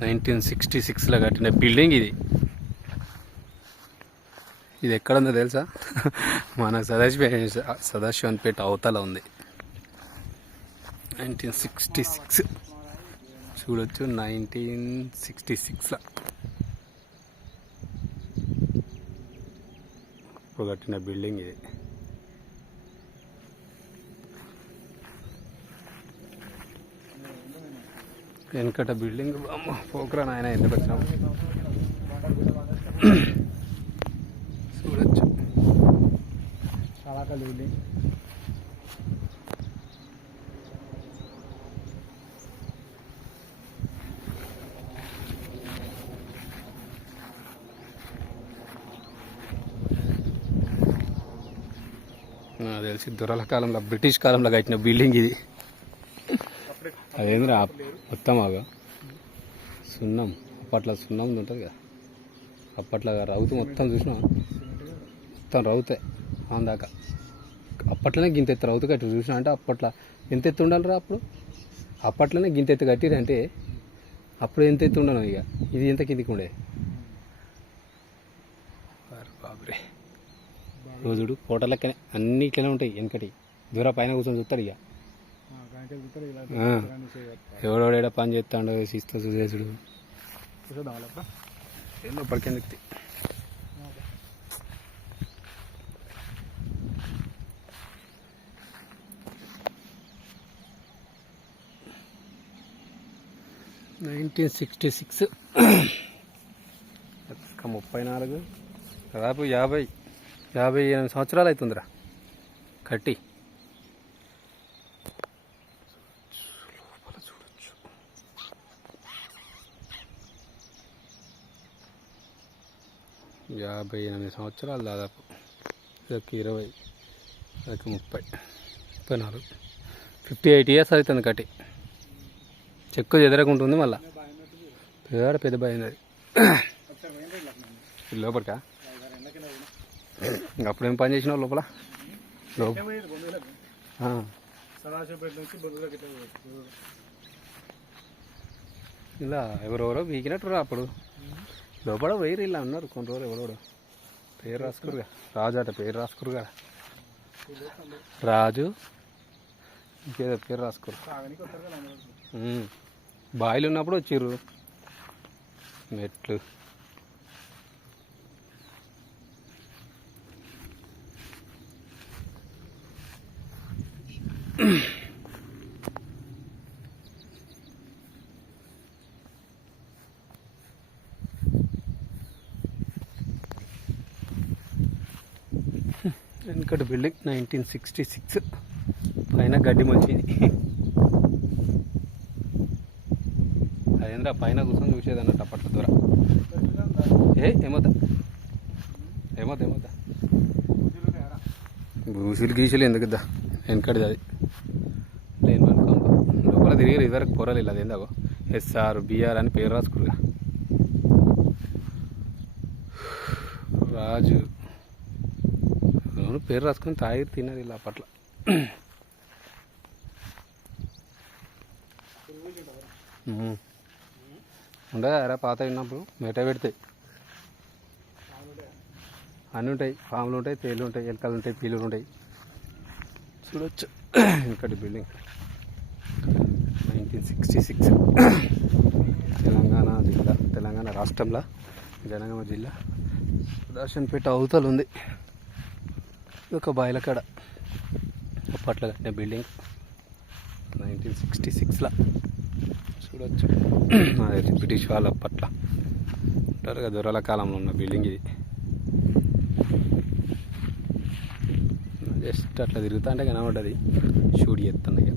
1966లో కట్టిన బిల్డింగ్ ఇది. ఇది ఎక్కడుందో తెలుసా? మన సదాశివన్పేట అవతల ఉంది. 1966 చూడొచ్చు. 1966లో ఇప్పుడు కట్టిన బిల్డింగ్ ఇది. వెనకట బిల్డింగ్ పోకరా నాయన ఎందుకు వచ్చినావు చూడొచ్చు. బిల్డింగ్ తెలిసి దొరల కాలంలో బ్రిటిష్ కాలంలో కట్టిన బిల్డింగ్ ఇది. అదేంద్ర మొత్తం ఆగా సున్నం, అప్పట్లో సున్నం ఉంటుంది కదా, అప్పట్లో రౌతు మొత్తం చూసినా మొత్తం రౌతే దాకా. అప్పట్లోనే గింత ఎత్తు రౌతు కట్టి చూసినా అంటే అప్పట్లో ఎంత ఎత్తు ఉండాలిరా అప్పుడు. అప్పట్లోనే గింత ఎత్తు కట్టిరంటే అప్పుడు ఎంత ఎత్తు ఉండను. ఇక ఇది ఎంత కిందికి ఉండే బాబురే. రోజుడు ఫోటోలక్కనే అన్ని ఇట్లనే ఉంటాయి. వెనకటి దూర పైన కూర్చొని చూస్తాడు. ఇక ఎవడోడ పని చేస్తాడు శిస్తూ చూసేసుడు లోపలికి. నైన్టీన్ 66 34 దాదాపు 58 సంవత్సరాలు అవుతుందిరా కట్టి. చూడొచ్చు 58 సంవత్సరాలు దాదాపు. ఇదొక 20, అదొక 30, 34, 58 ఇయర్స్ అవుతుంది కట్టి. చెక్కు ఎదురకుంటుంది మళ్ళా. పెద్ద భయం అది లోపలికా. అప్పుడేం పని చేసినావు లోపల? ఇలా ఎవరెవరో వీకినట్టు అప్పుడు లోపల వేరు ఇలా ఉన్నారు కొన్ని రోజులు. ఎవరెవరో పేరు రాసుకురుగా. రాజు అట పేరు రాసుకురుగా. రాజు ఇంకేదో పేరు రాసుకురు. బాయిలు ఉన్నప్పుడు వచ్చిర్రు మెట్లు. వెనకటి బిల్డింగ్ 1966. పైన గడ్డి మొలిచింది. అదేంద్రా పైన కూర్చొని చూసేది అన్నట్టు అప్పట్లో దూరం. ఏమవుతా బూసులు గీసులు ఎందుకుద్దా వెనకటిది అది. నేను అనుకోను లోపల తిరిగి ఇదివరకు పొరలు ఇలా అదేందాగో ఎస్ఆర్ బిఆర్ అని పేరు రాసుకురుగా. రాజు పేరు రాసుకొని తాగి తిన్నది ఇలా అప్పట్లో. ఉండదా అరా పాత ఉన్నప్పుడు మెట పెడతాయి అన్నీ ఉంటాయి. పాములు ఉంటాయి, తేళ్ళు ఉంటాయి, ఎలకలు ఉంటాయి, పీలులు ఉంటాయి. చూడొచ్చు ఇంకటి బిల్డింగ్ 1966 తెలంగాణ జిల్లా, తెలంగాణ రాష్ట్రంలో జనగామ జిల్లా సదాశివన్పేట అవతల ఉంది. ఒక బాయిలకాడ అప్పట్లో కట్టిన బిల్డింగ్ 1966లో. చూడొచ్చు అది బ్రిటిష్ వాళ్ళు అప్పట్లో ఉంటారు కదా దొరల కాలంలో ఉన్న బిల్డింగ్ ఇది. జస్ట్ అట్లా తిరుగుతా అంటే కనబడ్డది. షూట్ చేస్తున్నాయి.